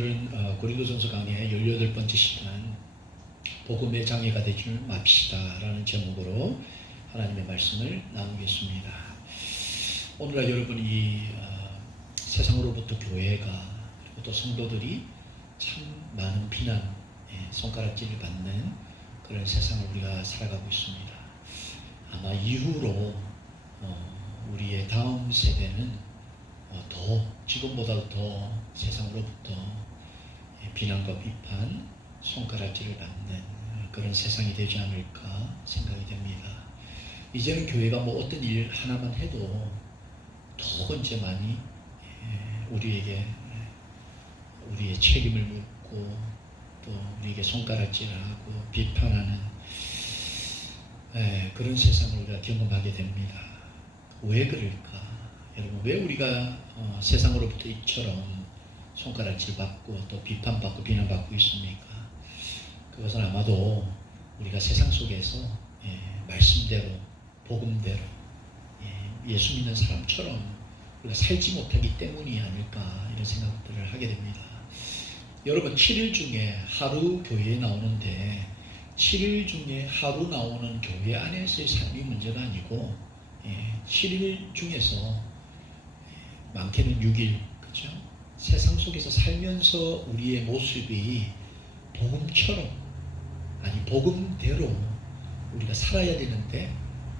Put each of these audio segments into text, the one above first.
고린도전서 강의 18번째 시간 복음의 장애가 되지 맙시다 라는 제목으로 하나님의 말씀을 나누겠습니다. 오늘날 여러분이 세상으로부터 교회가 그리고 또 성도들이 참 많은 비난, 손가락질을 받는 그런 세상을 우리가 살아가고 있습니다. 아마 이후로 우리의 다음 세대는 지금보다 더 세상으로부터 비난과 비판, 손가락질을 받는 그런 세상이 되지 않을까 생각이 됩니다. 이제는 교회가 어떤 일 하나만 해도 더 이제 많이 우리에게 우리의 책임을 묻고 또 우리에게 손가락질하고 비판하는 그런 세상을 우리가 경험하게 됩니다. 왜 그럴까? 여러분, 왜 우리가 세상으로부터 이처럼 손가락질 받고 또 비판받고 비난받고 있습니까? 그것은 아마도 우리가 세상 속에서 말씀대로 복음대로 예수 믿는 사람처럼 우리가 살지 못하기 때문이 아닐까 이런 생각들을 하게 됩니다. 여러분, 7일 중에 하루 교회에 나오는데 7일 중에 하루 나오는 교회 안에서의 삶이 문제가 아니고 7일 중에서 많게는 6일, 그렇죠? 세상 속에서 살면서 우리의 모습이 복음처럼, 아니 복음대로 우리가 살아야 되는데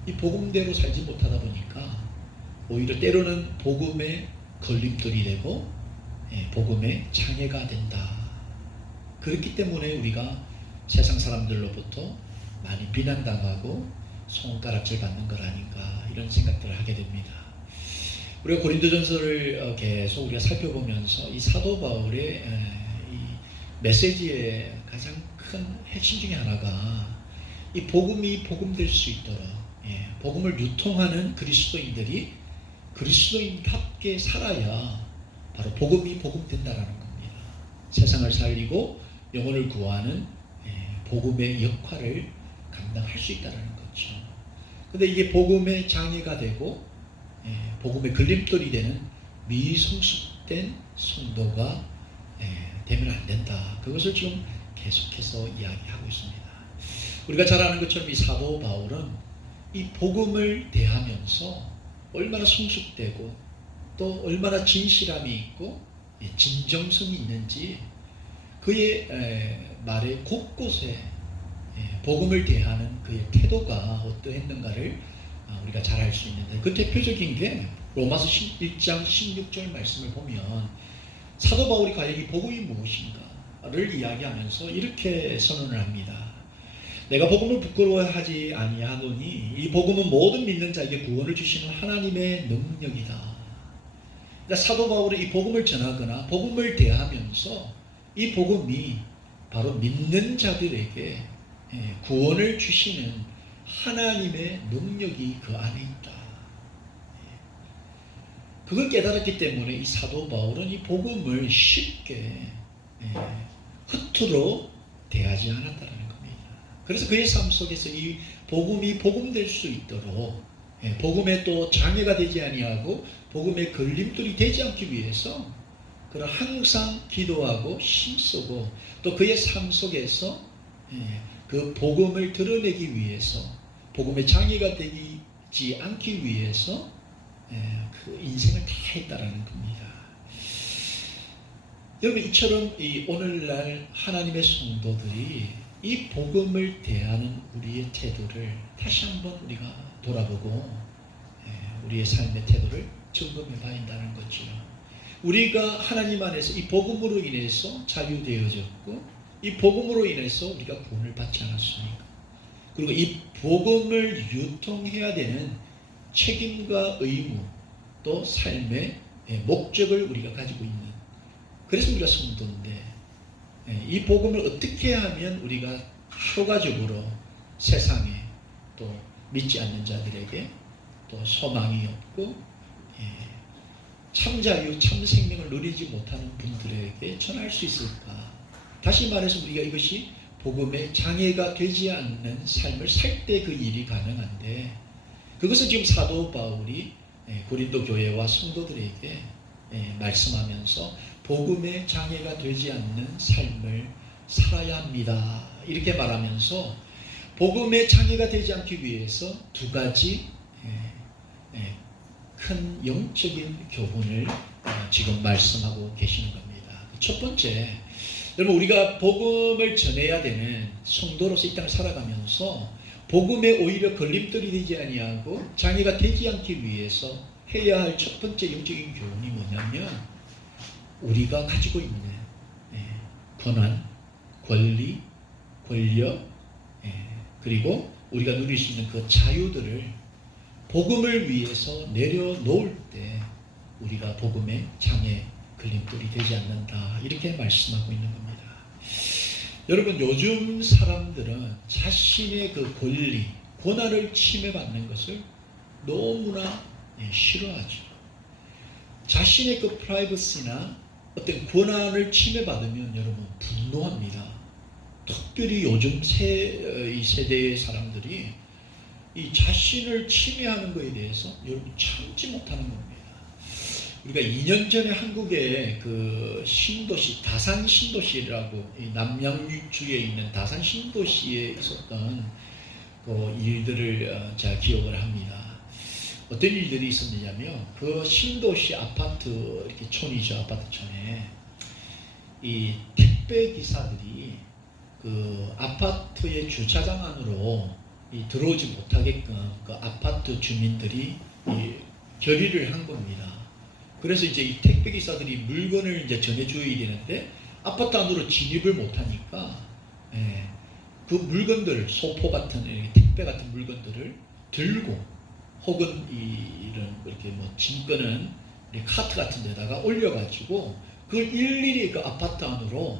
이 복음대로 살지 못하다 보니까 오히려 때로는 복음의 걸림돌이 되고 복음의 장애가 된다. 그렇기 때문에 우리가 세상 사람들로부터 많이 비난당하고 손가락질 받는 것 아닌가 이런 생각들을 하게 됩니다. 우리가 고린도전서를 계속 우리가 살펴보면서 이 사도 바울의 이 메시지의 가장 큰 핵심 중에 하나가 이 복음이 복음될 수 있도록 복음을 유통하는 그리스도인들이 그리스도인답게 살아야 바로 복음이 복음된다라는 겁니다. 세상을 살리고 영혼을 구하는 복음의 역할을 감당할 수 있다는 거죠. 근데 이게 복음의 장애가 되고 복음의 걸림돌이 되는 미성숙된 성도가 되면 안 된다. 그것을 지금 계속해서 이야기하고 있습니다. 우리가 잘 아는 것처럼 이 사도 바울은 이 복음을 대하면서 얼마나 성숙되고 또 얼마나 진실함이 있고 진정성이 있는지 그의 말의 곳곳에 복음을 대하는 그의 태도가 어떠했는가를 우리가 잘 알 수 있는데, 그 대표적인 게 로마서 1장 16절 말씀을 보면 사도 바울이 과연 이 복음이 무엇인가를 이야기하면서 이렇게 선언을 합니다. 내가 복음을 부끄러워하지 아니하노니 이 복음은 모든 믿는 자에게 구원을 주시는 하나님의 능력이다. 그러니까 사도 바울은 이 복음을 전하거나 복음을 대하면서 이 복음이 바로 믿는 자들에게 구원을 주시는 하나님의 능력이 그 안에 있다. 그걸 깨달았기 때문에 이 사도 바울은 이 복음을 쉽게 허투루 대하지 않았다는 겁니다. 그래서 그의 삶 속에서 이 복음이 복음될 수 있도록 복음에 또 장애가 되지 아니하고 복음의 걸림돌이 되지 않기 위해서 그를 항상 기도하고 힘쓰고 또 그의 삶 속에서 그 복음을 드러내기 위해서 복음의 장애가 되지 않기 위해서 그 인생을 다 했다라는 겁니다. 여러분, 이처럼 이 오늘날 하나님의 성도들이 이 복음을 대하는 우리의 태도를 다시 한번 우리가 돌아보고 우리의 삶의 태도를 점검해 봐야 한다는 거죠. 우리가 하나님 안에서 이 복음으로 인해서 자유되어졌고 이 복음으로 인해서 우리가 구원을 받지 않았습니까? 그리고 이 복음을 유통해야 되는 책임과 의무 또 삶의 목적을 우리가 가지고 있는, 그래서 우리가 성도인데 이 복음을 어떻게 하면 우리가 효과적으로 세상에 또 믿지 않는 자들에게 또 소망이 없고 참 자유 참 생명을 누리지 못하는 분들에게 전할 수 있을까? 다시 말해서 우리가 이것이 복음의 장애가 되지 않는 삶을 살 때 그 일이 가능한데, 그것은 지금 사도 바울이 고린도 교회와 성도들에게 말씀하면서 복음의 장애가 되지 않는 삶을 살아야 합니다. 이렇게 말하면서 복음의 장애가 되지 않기 위해서 두 가지 큰 영적인 교훈을 지금 말씀하고 계시는 겁니다. 첫 번째, 여러분 우리가 복음을 전해야 되는 성도로서 이 땅을 살아가면서 복음에 오히려 걸림돌이 되지 아니하고 장애가 되지 않기 위해서 해야 할 첫 번째 영적인 교훈이 뭐냐면 우리가 가지고 있는 권한, 권리, 권력 그리고 우리가 누릴 수 있는 그 자유들을 복음을 위해서 내려놓을 때 우리가 복음의 장애 걸림돌이 되지 않는다 이렇게 말씀하고 있는 겁니다. 여러분 요즘 사람들은 자신의 그 권리, 권한을 침해받는 것을 너무나 싫어하죠. 자신의 그 프라이버시나 어떤 권한을 침해받으면 여러분 분노합니다. 특별히 요즘 이 세대의 사람들이 이 자신을 침해하는 것에 대해서 여러분 참지 못하는 겁니다. 우리가 2년 전에 한국의 그 신도시, 다산 신도시라고 남양주에 있는 다산 신도시에 있었던 그 일들을 제가 기억을 합니다. 어떤 일들이 있었느냐면 그 신도시 아파트 이렇게 촌이죠. 아파트촌에 이 택배 기사들이 그 아파트의 주차장 안으로 들어오지 못하게끔 그 아파트 주민들이 결의를 한 겁니다. 그래서 이제 이 택배 기사들이 물건을 이제 전해줘야 되는데 아파트 안으로 진입을 못하니까 그 물건들, 소포 같은 택배 같은 물건들을 들고 혹은 이런 이렇게 뭐 짐 꺼는 카트 같은 데다가 올려가지고 그걸 일일이 그 아파트 안으로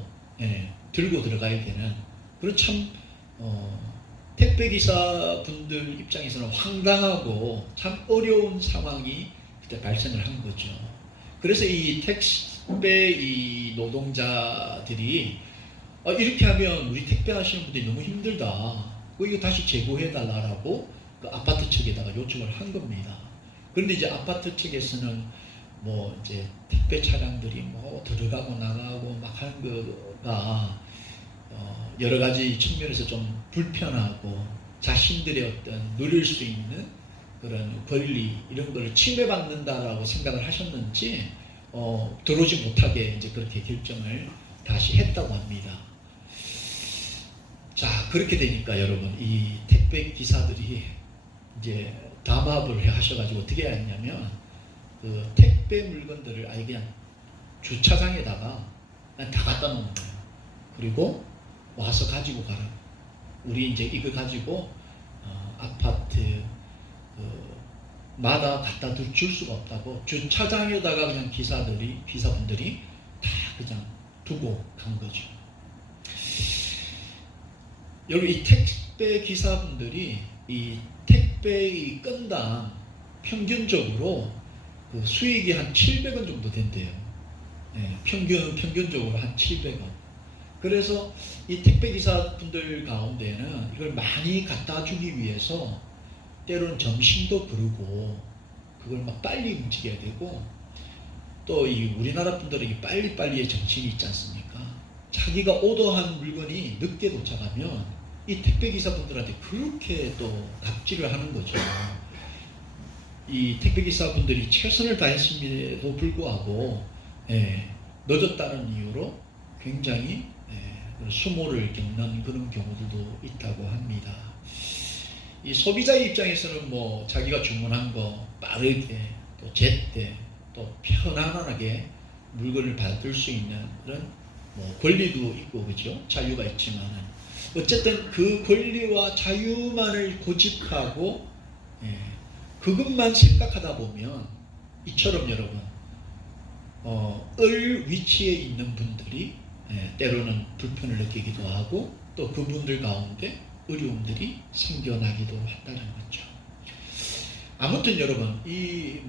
들고 들어가야 되는 그런 참 택배 기사 분들 입장에서는 황당하고 참 어려운 상황이 그때 발생을 한 거죠. 그래서 이 택배 이 노동자들이 이렇게 하면 우리 택배 하시는 분들이 너무 힘들다. 이거 다시 재고해달라고 그 아파트 측에다가 요청을 한 겁니다. 그런데 이제 아파트 측에서는 뭐 이제 택배 차량들이 뭐 들어가고 나가고 막 하는 거가 여러 가지 측면에서 좀 불편하고 자신들의 어떤 누릴 수 있는 그런 권리 이런 걸 침해받는다라고 생각을 하셨는지 들어오지 못하게 이제 그렇게 결정을 다시 했다고 합니다. 자, 그렇게 되니까 여러분 이 택배 기사들이 이제 담합을 하셔가지고 어떻게 했냐면 그 택배 물건들을 아예 그냥 주차장에다가 그냥 다 갖다 놓는 거예요. 그리고 와서 가지고 가라. 우리 이제 이거 가지고 아파트 마다 갖다 줄 수가 없다고 주차장에다가 그냥 기사분들이 다 그냥 두고 간 거죠. 여러분 이 택배 기사분들이 이 택배 건당 평균적으로 그 수익이 한 700원 정도 된대요. 평균적으로 한 700원. 그래서 이 택배 기사분들 가운데는 이걸 많이 갖다 주기 위해서 때로는 점심도 부르고 그걸 막 빨리 움직여야 되고 또 이 우리나라 분들은 빨리빨리의 정신이 있지 않습니까? 자기가 오더한 물건이 늦게 도착하면 이 택배 기사분들한테 그렇게 또 갑질을 하는 거죠. 이 택배 기사분들이 최선을 다했음에도 불구하고 늦었다는 이유로 굉장히 수모를 겪는 그런 경우들도 있다고 합니다. 이 소비자의 입장에서는 뭐 자기가 주문한 거 빠르게 또 제때 또 편안하게 물건을 받을 수 있는 그런 뭐 권리도 있고 그죠? 자유가 있지만은 어쨌든 그 권리와 자유만을 고집하고 그것만 생각하다 보면 이처럼 여러분 을 위치에 있는 분들이 때로는 불편을 느끼기도 하고 또 그분들 가운데 어려움들이 생겨나기도 한다는 거죠. 아무튼 여러분 이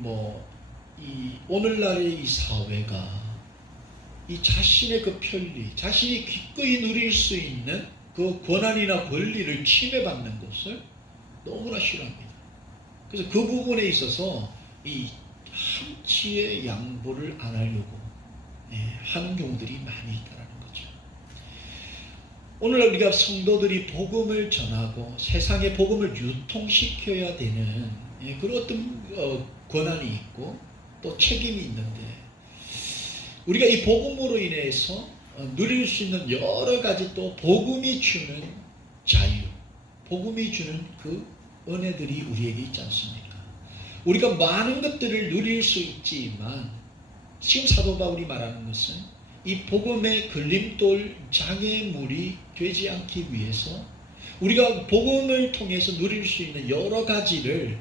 오늘날의 이 사회가 이 자신의 그 편리, 자신이 기꺼이 누릴 수 있는 그 권한이나 권리를 침해받는 것을 너무나 싫어합니다. 그래서 그 부분에 있어서 이 한치의 양보를 안 하려고 하는 경우들이 많이 있다는 거죠. 오늘날 우리가 성도들이 복음을 전하고 세상에 복음을 유통시켜야 되는 그런 어떤 권한이 있고 또 책임이 있는데, 우리가 이 복음으로 인해서 누릴 수 있는 여러 가지 또 복음이 주는 자유, 복음이 주는 그 은혜들이 우리에게 있지 않습니까? 우리가 많은 것들을 누릴 수 있지만 지금 사도 바울이 말하는 것은 이 복음의 걸림돌 장애물이 되지 않기 위해서 우리가 복음을 통해서 누릴 수 있는 여러 가지를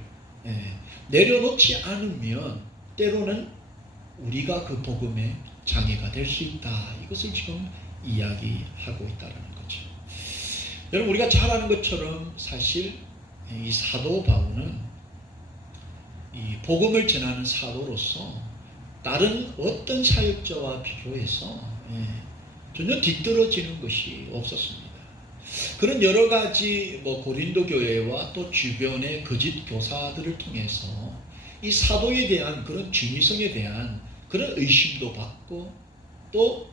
내려놓지 않으면 때로는 우리가 그 복음의 장애가 될 수 있다. 이것을 지금 이야기하고 있다는 거죠. 여러분, 우리가 잘 아는 것처럼 사실 이 사도 바울은 이 복음을 전하는 사도로서 다른 어떤 사역자와 비교해서 전혀 뒤떨어지는 것이 없었습니다. 그런 여러 가지 고린도 교회와 또 주변의 거짓 교사들을 통해서 이 사도에 대한 그런 중의성에 대한 그런 의심도 받고 또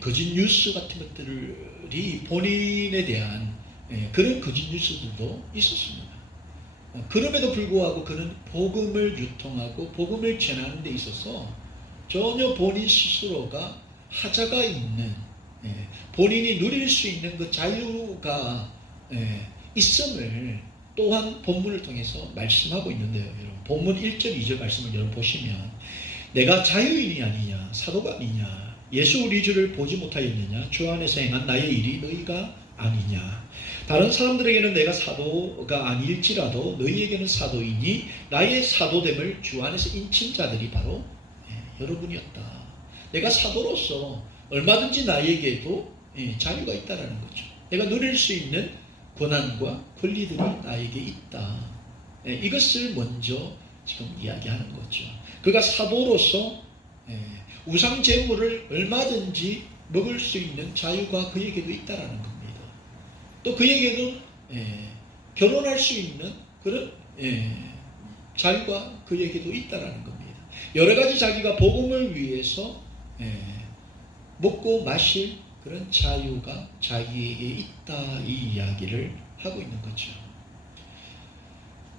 거짓 뉴스 같은 것들이 본인에 대한 그런 거짓 뉴스들도 있었습니다. 그럼에도 불구하고 그는 복음을 유통하고 복음을 전하는 데 있어서 전혀 본인 스스로가 하자가 있는, 본인이 누릴 수 있는 그 자유가 있음을 또한 본문을 통해서 말씀하고 있는데요. 여러분, 본문 1절 2절 말씀을 여러분 보시면, 내가 자유인이 아니냐, 사도가 아니냐, 예수 우리 주를 보지 못하였느냐, 주 안에서 행한 나의 일이 너희가 아니냐. 다른 사람들에게는 내가 사도가 아닐지라도 너희에게는 사도이니 나의 사도됨을 주 안에서 인친 자들이 바로 여러분이었다. 내가 사도로서 얼마든지 나에게도 자유가 있다라는 거죠. 내가 누릴 수 있는 권한과 권리들이 나에게 있다. 이것을 먼저 지금 이야기하는 거죠. 그가 사도로서 우상 제물을 얼마든지 먹을 수 있는 자유가 그에게도 있다라는 겁니다. 또 그에게도 결혼할 수 있는 그런 자유가 그에게도 있다라는 겁니다. 여러 가지 자기가 복음을 위해서 먹고 마실 그런 자유가 자기에게 있다, 이 이야기를 하고 있는 거죠.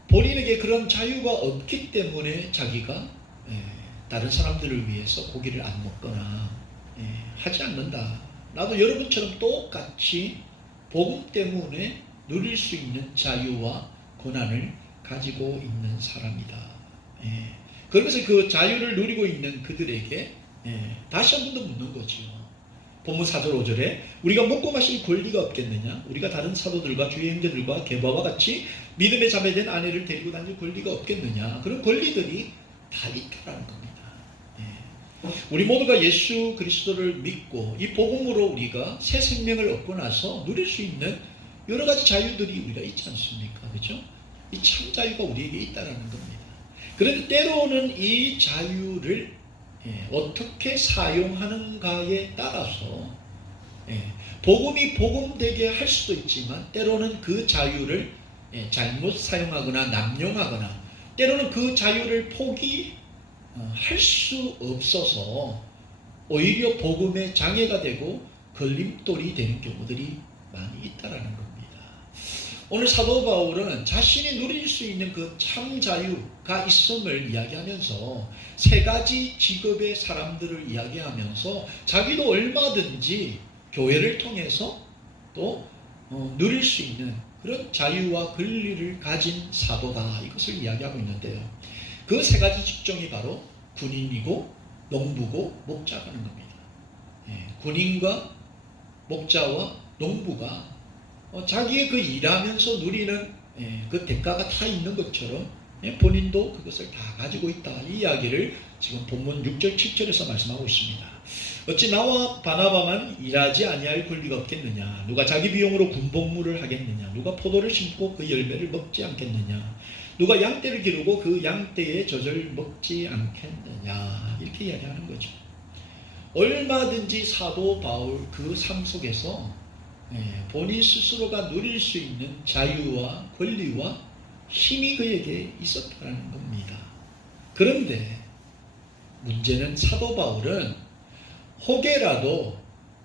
본인에게 그런 자유가 없기 때문에 자기가 다른 사람들을 위해서 고기를 안 먹거나 하지 않는다. 나도 여러분처럼 똑같이 복음 때문에 누릴 수 있는 자유와 권한을 가지고 있는 사람이다. 그러면서 그 자유를 누리고 있는 그들에게 다시 한 번 더 묻는 거죠. 본문 4절 5절에 우리가 먹고 마실 권리가 없겠느냐? 우리가 다른 사도들과 주의 형제들과 게바와 같이 믿음에 자매된 아내를 데리고 다닐 권리가 없겠느냐? 그런 권리들이 다 있다는 겁니다. 우리 모두가 예수 그리스도를 믿고 이 복음으로 우리가 새 생명을 얻고 나서 누릴 수 있는 여러 가지 자유들이 우리가 있지 않습니까? 그렇죠? 이 참 자유가 우리에게 있다는 겁니다. 그런데 때로는 이 자유를 어떻게 사용하는가에 따라서 복음이 복음되게 할 수도 있지만 때로는 그 자유를 잘못 사용하거나 남용하거나 때로는 그 자유를 포기할 수 없어서 오히려 복음의 장애가 되고 걸림돌이 되는 경우들이 많이 있다라는 겁니다. 오늘 사도 바울은 자신이 누릴 수 있는 그 참 자유가 있음을 이야기하면서 세 가지 직업의 사람들을 이야기하면서 자기도 얼마든지 교회를 통해서 또 누릴 수 있는 그런 자유와 권리를 가진 사도다, 이것을 이야기하고 있는데요. 그 세 가지 직종이 바로 군인이고 농부고 목자라는 겁니다. 군인과 목자와 농부가 자기의 그 일하면서 누리는 그 대가가 다 있는 것처럼 본인도 그것을 다 가지고 있다, 이 이야기를 지금 본문 6절 7절에서 말씀하고 있습니다. 어찌 나와 바나바만 일하지 아니할 권리가 없겠느냐? 누가 자기 비용으로 군복무를 하겠느냐? 누가 포도를 심고 그 열매를 먹지 않겠느냐? 누가 양떼를 기르고 그 양떼의 젖을 먹지 않겠느냐? 이렇게 이야기하는 거죠. 얼마든지 사도 바울 그 삶 속에서 본인 스스로가 누릴 수 있는 자유와 권리와 힘이 그에게 있었다는 겁니다. 그런데 문제는 사도 바울은 혹여라도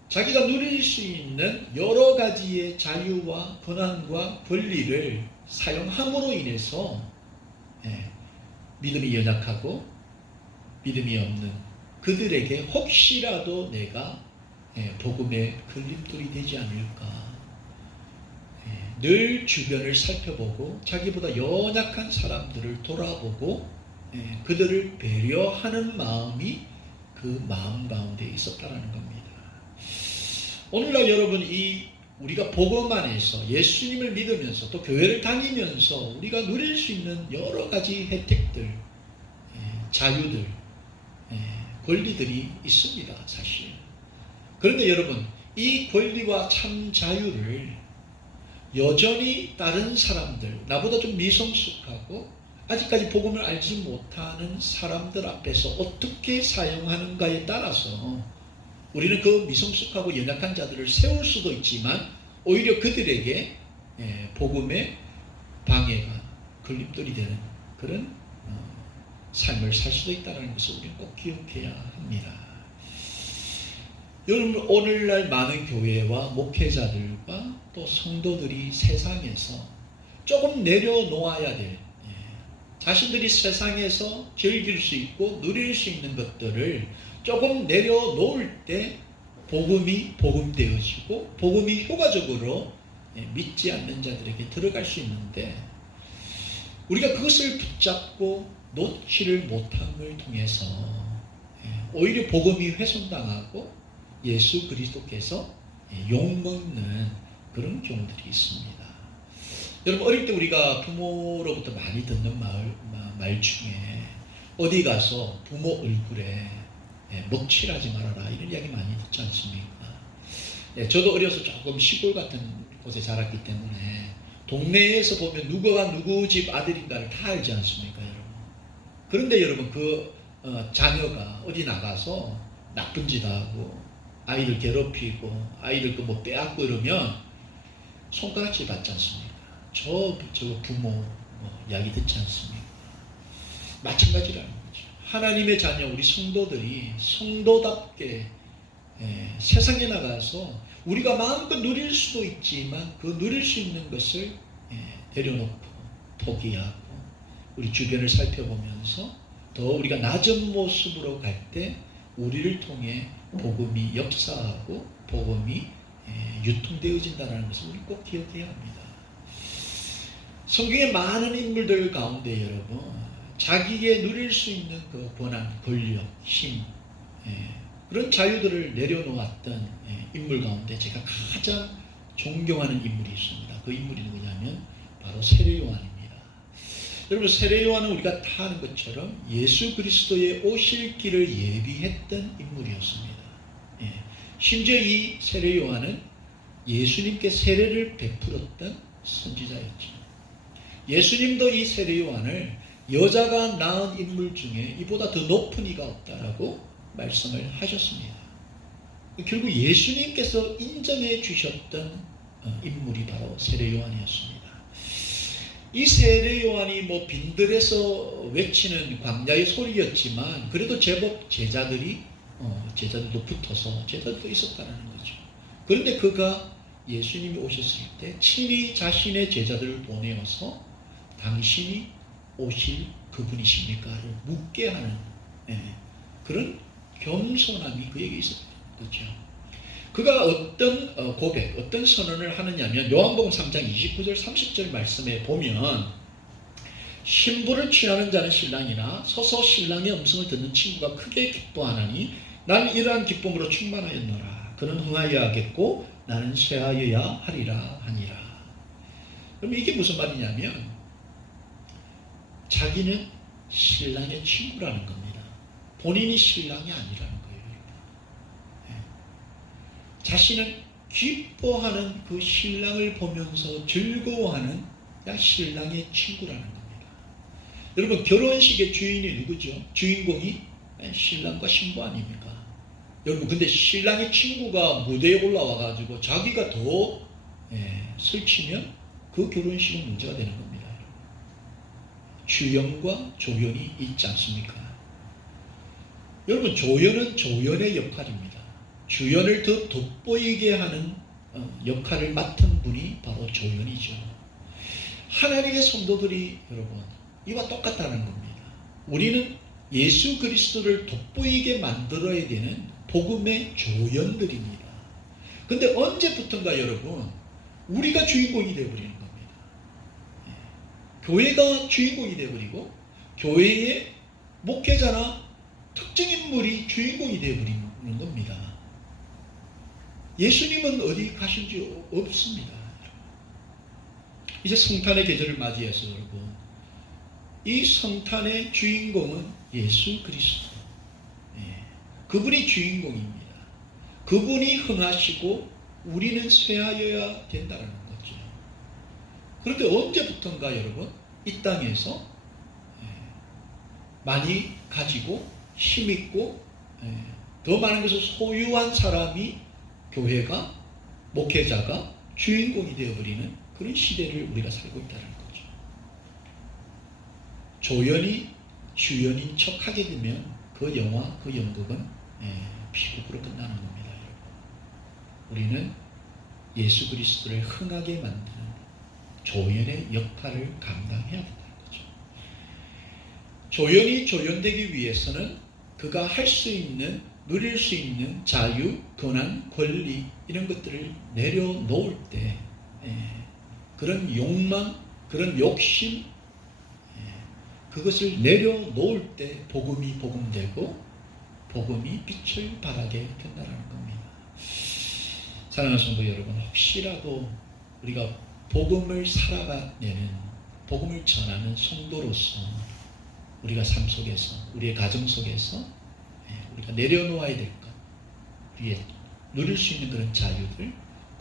자기가 누릴 수 있는 여러 가지의 자유와 권한과 권리를 사용함으로 인해서 믿음이 연약하고 믿음이 없는 그들에게 혹시라도 내가 복음의 걸림돌이 되지 않을까. 늘 주변을 살펴보고 자기보다 연약한 사람들을 돌아보고 그들을 배려하는 마음이 그 마음 가운데 있었다라는 겁니다. 오늘날 여러분, 우리가 복음 안에서 예수님을 믿으면서 또 교회를 다니면서 우리가 누릴 수 있는 여러 가지 혜택들, 자유들, 권리들이 있습니다, 사실. 그런데 여러분, 이 권리와 참 자유를 여전히 다른 사람들, 나보다 좀 미성숙하고 아직까지 복음을 알지 못하는 사람들 앞에서 어떻게 사용하는가에 따라서 우리는 그 미성숙하고 연약한 자들을 세울 수도 있지만 오히려 그들에게 복음의 방해가 걸림돌이 되는 그런 삶을 살 수도 있다는 것을 우리는 꼭 기억해야 합니다. 여러분, 오늘날 많은 교회와 목회자들과 또 성도들이 세상에서 조금 내려놓아야 될, 자신들이 세상에서 즐길 수 있고 누릴 수 있는 것들을 조금 내려놓을 때 복음이 복음되어지고 복음이 효과적으로 믿지 않는 자들에게 들어갈 수 있는데, 우리가 그것을 붙잡고 놓지를 못함을 통해서 오히려 복음이 훼손당하고 예수 그리스도께서 욕먹는 그런 경우들이 있습니다. 여러분, 어릴 때 우리가 부모로부터 많이 듣는 말 중에 어디 가서 부모 얼굴에 먹칠하지 말아라, 이런 이야기 많이 듣지 않습니까? 저도 어려서 조금 시골 같은 곳에 자랐기 때문에 동네에서 보면 누구가 누구 집 아들인가를 다 알지 않습니까, 여러분? 그런데 여러분, 그 자녀가 어디 나가서 나쁜 짓 하고 아이를 괴롭히고 아이를 뭐 빼앗고 이러면 손가락질 받지 않습니까? 저 부모 이야기 듣지 않습니까? 마찬가지라는 거죠. 하나님의 자녀, 우리 성도들이 성도답게 세상에 나가서 우리가 마음껏 누릴 수도 있지만 그 누릴 수 있는 것을 내려놓고 포기하고 우리 주변을 살펴보면서 더 우리가 낮은 모습으로 갈 때 우리를 통해 복음이 역사하고 복음이 유통되어진다는 것을 우리 꼭 기억해야 합니다. 성경의 많은 인물들 가운데 여러분, 자기의 누릴 수 있는 그 권한, 권력, 힘, 그런 자유들을 내려놓았던 인물 가운데 제가 가장 존경하는 인물이 있습니다. 그 인물이 누구냐면 바로 세례 요한입니다. 여러분, 세례 요한은 우리가 다 아는 것처럼 예수 그리스도의 오실 길을 예비했던 인물이었습니다. 심지어 이 세례 요한은 예수님께 세례를 베풀었던 선지자였죠. 예수님도 이 세례 요한을 여자가 낳은 인물 중에 이보다 더 높은 이가 없다라고 말씀을 하셨습니다. 결국 예수님께서 인정해 주셨던 인물이 바로 세례 요한이었습니다. 이 세례 요한이 뭐 빈들에서 외치는 광야의 소리였지만 그래도 제법 제자들도 붙어서 제자들도 있었다는 거죠. 그런데 그가 예수님이 오셨을 때 친히 자신의 제자들을 보내어서 당신이 오실 그분이십니까를 묻게 하는 그런 겸손함이 그에게 있었던 거죠. 그가 어떤 고백, 어떤 선언을 하느냐면 요한복음 3장 29절 30절 말씀에 보면 신부를 취하는 자는 신랑이나 서서 신랑의 음성을 듣는 친구가 크게 기뻐하나니 나는 이러한 기쁨으로 충만하였노라. 그는 흥하여야 하겠고 나는 쇠하여야 하리라 하니라. 그럼 이게 무슨 말이냐면 자기는 신랑의 친구라는 겁니다. 본인이 신랑이 아니라는 거예요. 자신은 기뻐하는 그 신랑을 보면서 즐거워하는 신랑의 친구라는 겁니다. 여러분, 결혼식의 주인이 누구죠? 주인공이 신랑과 신부 아닙니까? 여러분, 근데 신랑의 친구가 무대에 올라와 가지고 자기가 더 설치면 그 결혼식은 문제가 되는 겁니다. 주연과 조연이 있지 않습니까? 여러분, 조연은 조연의 역할입니다. 주연을 더 돋보이게 하는 역할을 맡은 분이 바로 조연이죠. 하나님의 성도들이 여러분 이와 똑같다는 겁니다. 우리는 예수 그리스도를 돋보이게 만들어야 되는 복음의 조연들입니다. 근데 언제부턴가 여러분 우리가 주인공이 되어버리는 겁니다. 교회가 주인공이 되어버리고 교회의 목회자나 특정 인물이 주인공이 되어버리는 겁니다. 예수님은 어디 가신 지 없습니다. 이제 성탄의 계절을 맞이해서 여러분 이 성탄의 주인공은 예수 그리스도. 그분이 주인공입니다. 그분이 흥하시고 우리는 쇠하여야 된다는 거죠. 그런데 언제부턴가 여러분 이 땅에서 많이 가지고 힘있고 더 많은 것을 소유한 사람이 교회가 목회자가 주인공이 되어버리는 그런 시대를 우리가 살고 있다는 거죠. 조연이 주연인 척 하게 되면 그 영화 그 연극은 비극으로 끝나는 겁니다. 우리는 예수 그리스도를 흥하게 만드는 조연의 역할을 감당해야 된다는 거죠. 조연이 조연되기 위해서는 그가 할 수 있는 누릴 수 있는 자유, 권한, 권리 이런 것들을 내려놓을 때 그런 욕망, 그런 욕심 그것을 내려놓을 때 복음이 복음되고 복음이 빛을 발하게 된다는 겁니다. 사랑하는 성도 여러분, 혹시라도 우리가 복음을 살아가내는 복음을 전하는 성도로서 우리가 삶 속에서 우리의 가정 속에서 우리가 내려놓아야 될 것 위에 누릴 수 있는 그런 자유들,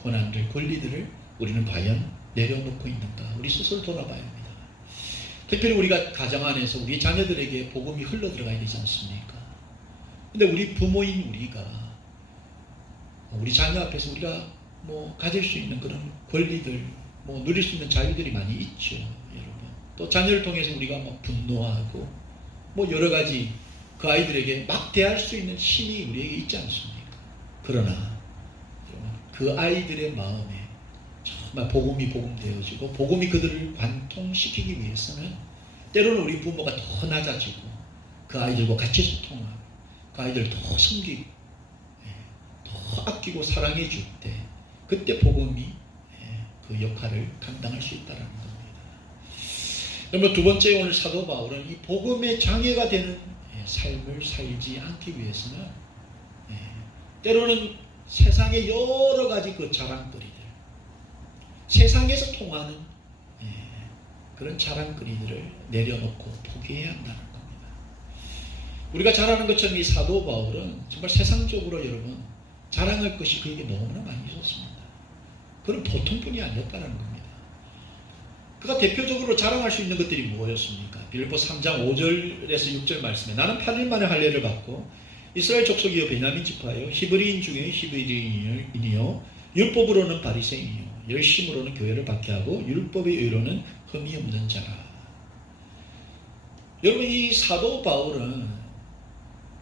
권한들, 권리들을 우리는 과연 내려놓고 있는가? 우리 스스로 돌아봐야 합니다. 특별히 우리가 가정 안에서 우리 자녀들에게 복음이 흘러 들어가야 되지 않습니까? 근데 우리 부모인 우리가 우리 자녀 앞에서 우리가 가질 수 있는 그런 권리들, 누릴 수 있는 자유들이 많이 있죠, 여러분. 또 자녀를 통해서 우리가 분노하고 여러 가지 그 아이들에게 막 대할 수 있는 힘이 우리에게 있지 않습니까? 그러나 그 아이들의 마음에 정말 복음이 복음되어지고 복음이 그들을 관통시키기 위해서는 때로는 우리 부모가 더 낮아지고 그 아이들과 같이 소통하고 그 아이들을 더 섬기고 더 아끼고 사랑해 줄 때 그때 복음이 그 역할을 감당할 수 있다는 겁니다. 그러면 두 번째 오늘 사도 바울은 이 복음의 장애가 되는 삶을 살지 않기 위해서는 때로는 세상의 여러 가지 그 자랑거리들, 세상에서 통하는 그런 자랑거리들을 내려놓고 포기해야 한다는 겁니다. 우리가 잘 아는 것처럼 이 사도 바울은 정말 세상적으로 여러분 자랑할 것이 그에게 너무나 많이 있었습니다. 그는 보통 분이 아니었다는 겁니다. 그가 대표적으로 자랑할 수 있는 것들이 뭐였습니까? 빌립보 3장 5절에서 6절 말씀에 나는 8일 만에 할례를 받고 이스라엘 족속이요 베냐민 지파요 히브리인 중에 히브리인이요 율법으로는 바리새인이요 열심으로는 교회를 박해하고 율법의 의로는 흠이 없는 자라. 여러분 이 사도 바울은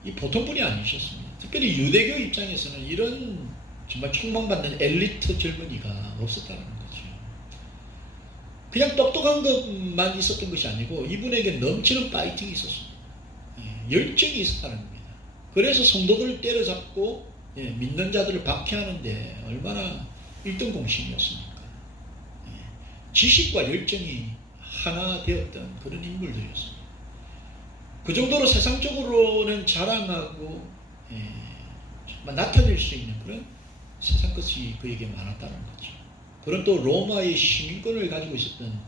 이 보통 분이 아니셨습니다. 특별히 유대교 입장에서는 이런 정말 촉망받는 엘리트 젊은이가 없었다는 거죠. 그냥 똑똑한 것만 있었던 것이 아니고 이분에게 넘치는 파이팅이 있었습니다. 열정이 있었다는 겁니다. 그래서 성도들을 때려잡고 믿는 자들을 박해하는데 얼마나 1등 공신이었습니까? 지식과 열정이 하나 되었던 그런 인물들이었습니다. 그 정도로 세상적으로는 자랑하고 나타낼 수 있는 그런 세상 것이 그에게 많았다는 거죠. 그런 또 로마의 시민권을 가지고 있었던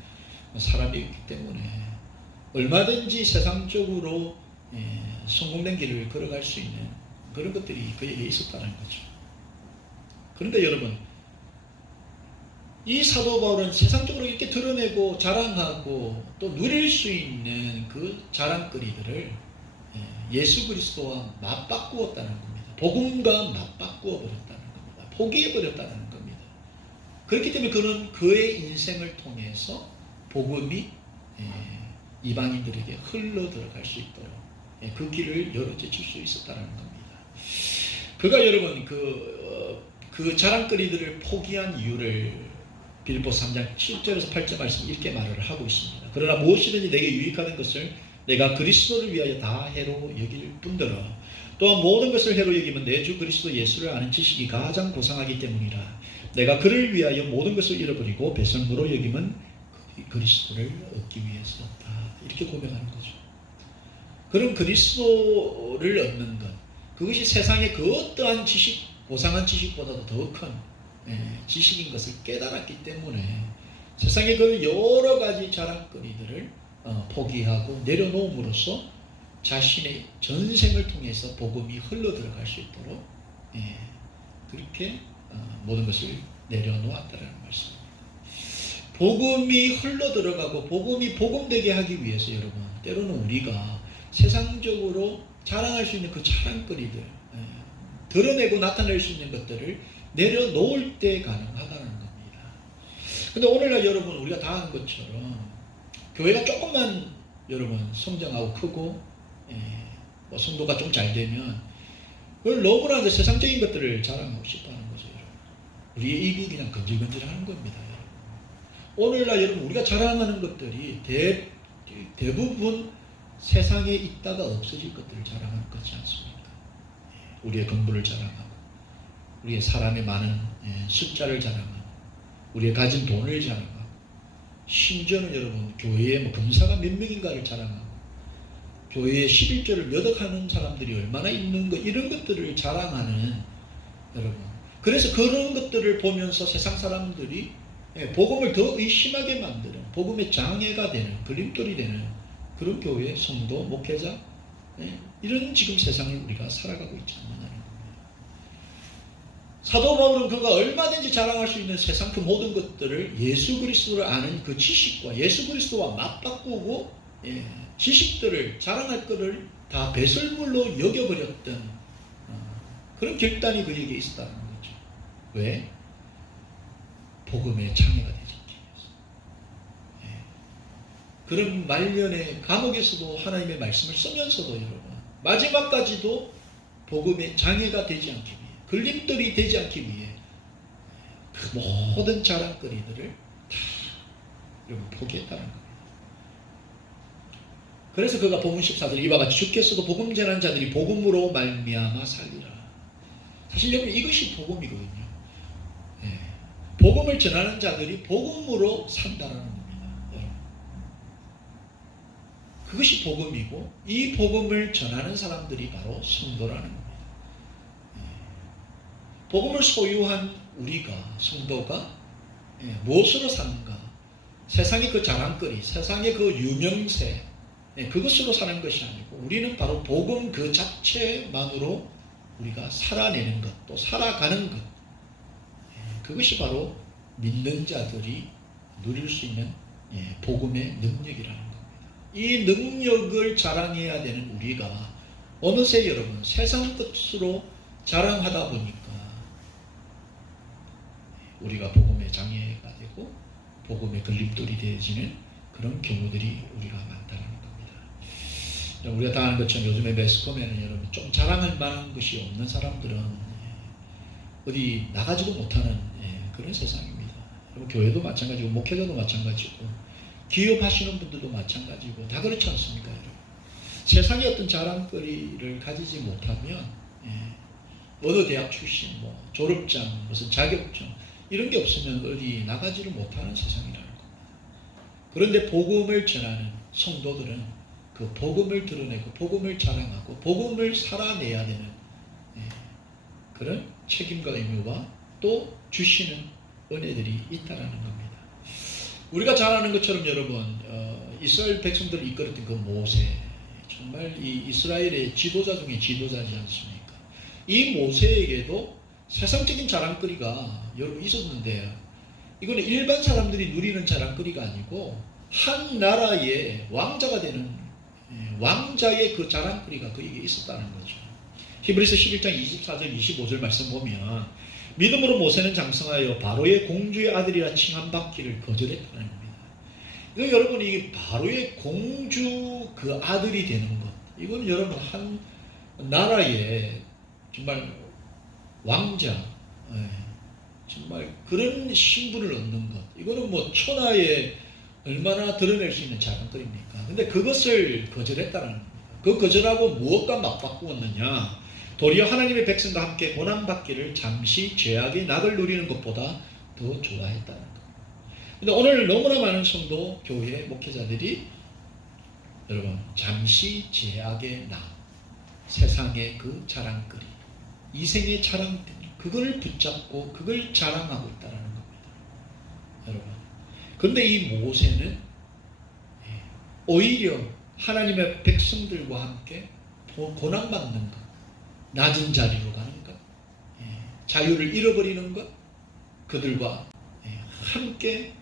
사람이었기 때문에 얼마든지 세상적으로 성공된 길을 걸어갈 수 있는 그런 것들이 그에게 있었다는 거죠. 그런데 여러분 이 사도 바울은 세상적으로 이렇게 드러내고 자랑하고 또 누릴 수 있는 그 자랑거리들을 예수 그리스도와 맞바꾸었다는 겁니다. 복음과 맞바꾸어 버렸다는 겁니다. 포기해 버렸다는 겁니다. 그렇기 때문에 그는 그의 인생을 통해서 복음이 이방인들에게 흘러 들어갈 수 있도록 그 길을 열어제칠 수 있었다는 겁니다. 그가 여러분 그 자랑거리들을 포기한 이유를 빌립보서 3장 7절에서 8절 말씀 이렇게 말을 하고 있습니다. 그러나 무엇이든지 내게 유익하는 것을 내가 그리스도를 위하여 다 해로 여길 뿐더러 또한 모든 것을 해로 여기면 내 주 그리스도 예수를 아는 지식이 가장 고상하기 때문이라. 내가 그를 위하여 모든 것을 잃어버리고 배설물로 여기면 그리스도를 얻기 위해서다. 이렇게 고백하는 거죠. 그럼 그리스도를 얻는 것, 그것이 세상의 그 어떠한 지식, 고상한 지식보다도 더 큰 지식인 것을 깨달았기 때문에 세상의 그 여러 가지 자랑거리들을 포기하고 내려놓음으로써 자신의 전생을 통해서 복음이 흘러들어갈 수 있도록 그렇게 모든 것을 내려놓았다는 말씀입니다. 복음이 흘러들어가고 복음이 복음되게 하기 위해서 여러분, 때로는 우리가 세상적으로 자랑할 수 있는 그 자랑거리들, 드러내고 나타낼 수 있는 것들을 내려놓을 때 가능하다는 겁니다. 근데 오늘날 여러분, 우리가 다 아는 것처럼 교회가 조금만 여러분 성장하고 크고 뭐 성도가 좀 잘 되면 그걸 너무나 세상적인 것들을 자랑하고 싶어하는 거죠. 여러분. 우리의 입이 그냥 건질건질하는 겁니다. 여러분. 오늘날 여러분, 우리가 자랑하는 것들이 대부분 세상에 있다가 없어질 것들을 자랑하는 것이 않습니까? 우리의 건물을 자랑하고, 우리의 사람의 많은 숫자를 자랑하고, 우리의 가진 돈을 자랑하고, 심지어는 여러분 교회에 뭐 검사가 몇 명인가를 자랑하고, 교회에 11조를 몇 억 하는 사람들이 얼마나 있는 것, 이런 것들을 자랑하는 여러분. 그래서 그런 것들을 보면서 세상 사람들이 복음을 더 의심하게 만드는, 복음의 장애가 되는, 걸림돌이 되는 그런 교회, 성도, 목회자, 이런 지금 세상을 우리가 살아가고 있지 않느냐는 겁니다. 사도 바울은 그가 얼마든지 자랑할 수 있는 세상 그 모든 것들을 예수 그리스도를 아는 그 지식과 예수 그리스도와 맞바꾸고 지식들을 자랑할 것을 다 배설물로 여겨버렸던 그런 결단이 그에게 있었다는 거죠. 왜? 복음의 장애가 되지 않기 위해서. 그런 말년에 감옥에서도 하나님의 말씀을 쓰면서도 여러분 마지막까지도 복음의 장애가 되지 않기 위해, 걸림돌이 되지 않기 위해 그 모든 자랑거리들을 다 여러분 포기했다는 겁니다. 그래서 그가 본문 14절 이와 같이 주께서도 복음 전하는 자들이 복음으로 말미암아 살리라. 사실 여러분 이것이 복음이거든요. 복음을 전하는 자들이 복음으로 산다라는 겁니다. 여러분. 그것이 복음이고 이 복음을 전하는 사람들이 바로 성도라는 겁니다. 복음을 소유한 우리가, 성도가 무엇으로 사는가? 세상의 그 자랑거리, 세상의 그 유명세, 그것으로 사는 것이 아니고 우리는 바로 복음 그 자체만으로 우리가 살아내는 것, 또 살아가는 것, 그것이 바로 믿는 자들이 누릴 수 있는 복음의 능력이라는 겁니다. 이 능력을 자랑해야 되는 우리가 어느새 여러분 세상 것으로 자랑하다 보니까 우리가 복음의 장애가 되고 복음의 걸림돌이 되어지는 그런 경우들이 우리가 많다는 겁니다. 우리가 다 아는 것처럼 요즘에 매스컴에는 여러분 좀 자랑할 만한 것이 없는 사람들은 어디 나가지도 못하는 그런 세상입니다. 여러분 교회도 마찬가지고 목회자도 마찬가지고 기업하시는 분들도 마찬가지고 다 그렇지 않습니까? 여러분? 세상의 어떤 자랑거리를 가지지 못하면 어느 대학 출신, 뭐 졸업장, 무슨 자격증 이런 게 없으면 어디 나가지를 못하는 세상이라는 겁니다. 그런데 복음을 전하는 성도들은 그 복음을 드러내고 복음을 자랑하고 복음을 살아내야 되는 그런 책임과 의무와 또 주시는 은혜들이 있다라는 겁니다. 우리가 잘 아는 것처럼 여러분 이스라엘 백성들을 이끌었던 그 모세, 정말 이 이스라엘의 지도자 중에 지도자지 않습니까? 이 모세에게도 세상적인 자랑거리가 여러분 있었는데 이거는 일반 사람들이 누리는 자랑거리가 아니고 한 나라의 왕자가 되는 왕자의 그 자랑거리가 그에게 있었다는 거죠. 히브리서 11장 24절 25절 말씀 보면 믿음으로 모세는 장성하여 바로의 공주의 아들이라 칭함받기를 거절했다는 겁니다. 이거 여러분 이 바로의 공주 그 아들이 되는 것, 이건 여러분 한 나라의 정말 왕자, 예, 정말 그런 신분을 얻는 것, 이거는 뭐 천하에 얼마나 드러낼 수 있는 자랑거리입니까? 근데 그것을 거절했다는 겁니다. 그 거절하고 무엇과 맞바꾸었느냐? 도리어 하나님의 백성과 함께 고난받기를 잠시 죄악의 낙을 누리는 것보다 더 좋아했다는 겁니다. 근데 오늘 너무나 많은 성도, 교회, 목회자들이 여러분 잠시 죄악의 낙, 세상의 그 자랑거리, 이생의 자랑거리, 그걸 붙잡고 그걸 자랑하고 있다는 겁니다. 여러분. 그런데 이 모세는 오히려 하나님의 백성들과 함께 고난받는 것, 낮은 자리로 가는 것, 자유를 잃어버리는 것, 그들과 함께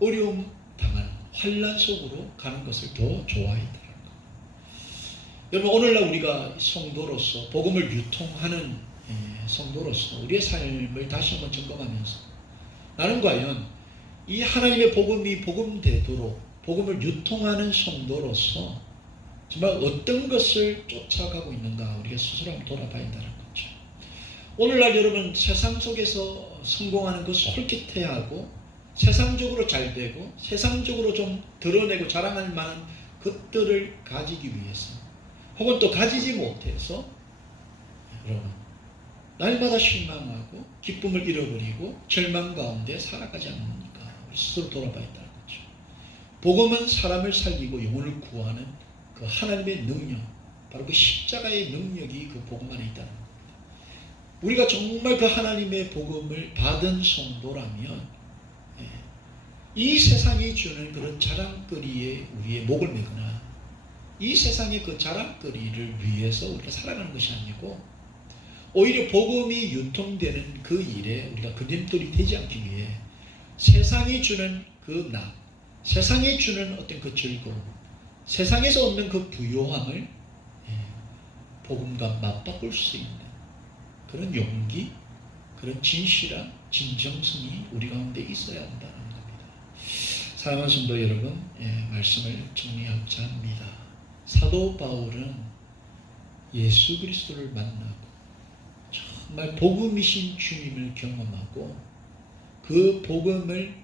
어려움 당하는 환난 속으로 가는 것을 더 좋아했다는 것. 여러분 오늘날 우리가 성도로서 복음을 유통하는 성도로서 우리의 삶을 다시 한번 점검하면서 나는 과연 이 하나님의 복음이 복음되도록 복음을 유통하는 성도로서 정말 어떤 것을 쫓아가고 있는가 우리가 스스로 한번 돌아봐야 한다는 거죠. 오늘날 여러분 세상 속에서 성공하는 것 솔깃해하고 세상적으로 잘 되고 세상적으로 좀 드러내고 자랑할 만한 것들을 가지기 위해서 혹은 또 가지지 못해서 여러분 날마다 실망하고 기쁨을 잃어버리고 절망 가운데 살아가지 않습니까? 스스로 돌아봐야 한다는 거죠. 복음은 사람을 살리고 영혼을 구하는 그 하나님의 능력, 바로 그 십자가의 능력이 그 복음 안에 있다는 겁니다. 우리가 정말 그 하나님의 복음을 받은 성도라면 이 세상이 주는 그런 자랑거리에 우리의 목을 매거나 이 세상의 그 자랑거리를 위해서 우리가 살아가는 것이 아니고 오히려 복음이 유통되는 그 일에 우리가 걸림돌이 되지 않기 위해 세상이 주는 그 낙, 세상이 주는 어떤 그 즐거움, 세상에서 얻는 그 부요함을 복음과 맞바꿀 수 있는 그런 용기, 그런 진실한 진정성이 우리 가운데 있어야 한다는 겁니다. 사랑하는 성도 여러분, 말씀을 정리하고자 합니다. 사도 바울은 예수 그리스도를 만나고 정말 복음이신 주님을 경험하고 그 복음을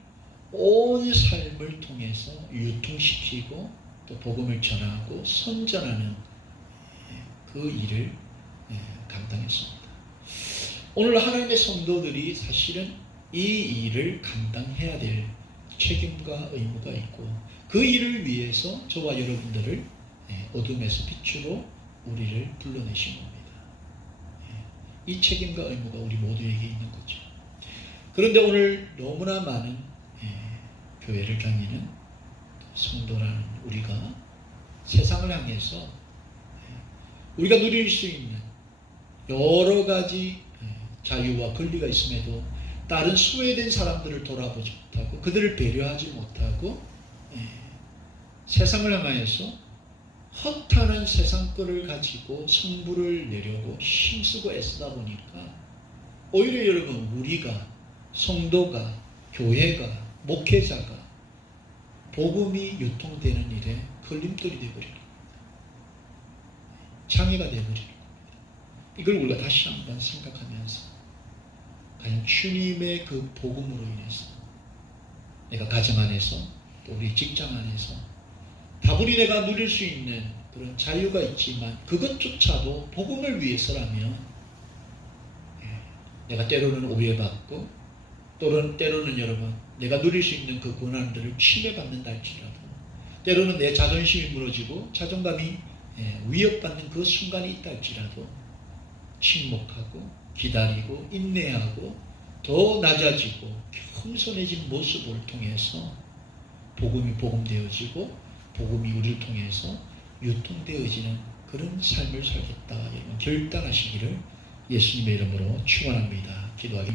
온 삶을 통해서 유통시키고 또 복음을 전하고 선전하는 그 일을 감당했습니다. 오늘 하나님의 성도들이 사실은 이 일을 감당해야 될 책임과 의무가 있고 그 일을 위해서 저와 여러분들을 어둠에서 빛으로 우리를 불러내신 겁니다. 이 책임과 의무가 우리 모두에게 있는 거죠. 그런데 오늘 너무나 많은 교회를 다니는 성도라는 우리가 세상을 향해서 우리가 누릴 수 있는 여러 가지 자유와 권리가 있음에도 다른 소외된 사람들을 돌아보지 못하고 그들을 배려하지 못하고 세상을 향하여서 허탄한 세상 거를 가지고 승부를 내려고 힘쓰고 애쓰다 보니까 오히려 여러분 우리가 성도가 교회가 목회자가 복음이 유통되는 일에 걸림돌이 되어버리는 겁니다. 장애가 되어버리는 겁니다. 이걸 우리가 다시 한번 생각하면서 과연 주님의 그 복음으로 인해서 내가 가정 안에서 또 우리 직장 안에서 다분히 내가 누릴 수 있는 그런 자유가 있지만 그것조차도 복음을 위해서라면 내가 때로는 오해받고 또는 때로는 여러분 내가 누릴 수 있는 그 고난들을 침해받는다 할지라도 때로는 내 자존심이 무너지고 자존감이 위협받는 그 순간이 있다 할지라도 침묵하고 기다리고 인내하고 더 낮아지고 겸손해진 모습을 통해서 복음이 복음되어지고 복음이 우리를 통해서 유통되어지는 그런 삶을 살겠다 여러분 결단하시기를 예수님의 이름으로 축원합니다. 기도하기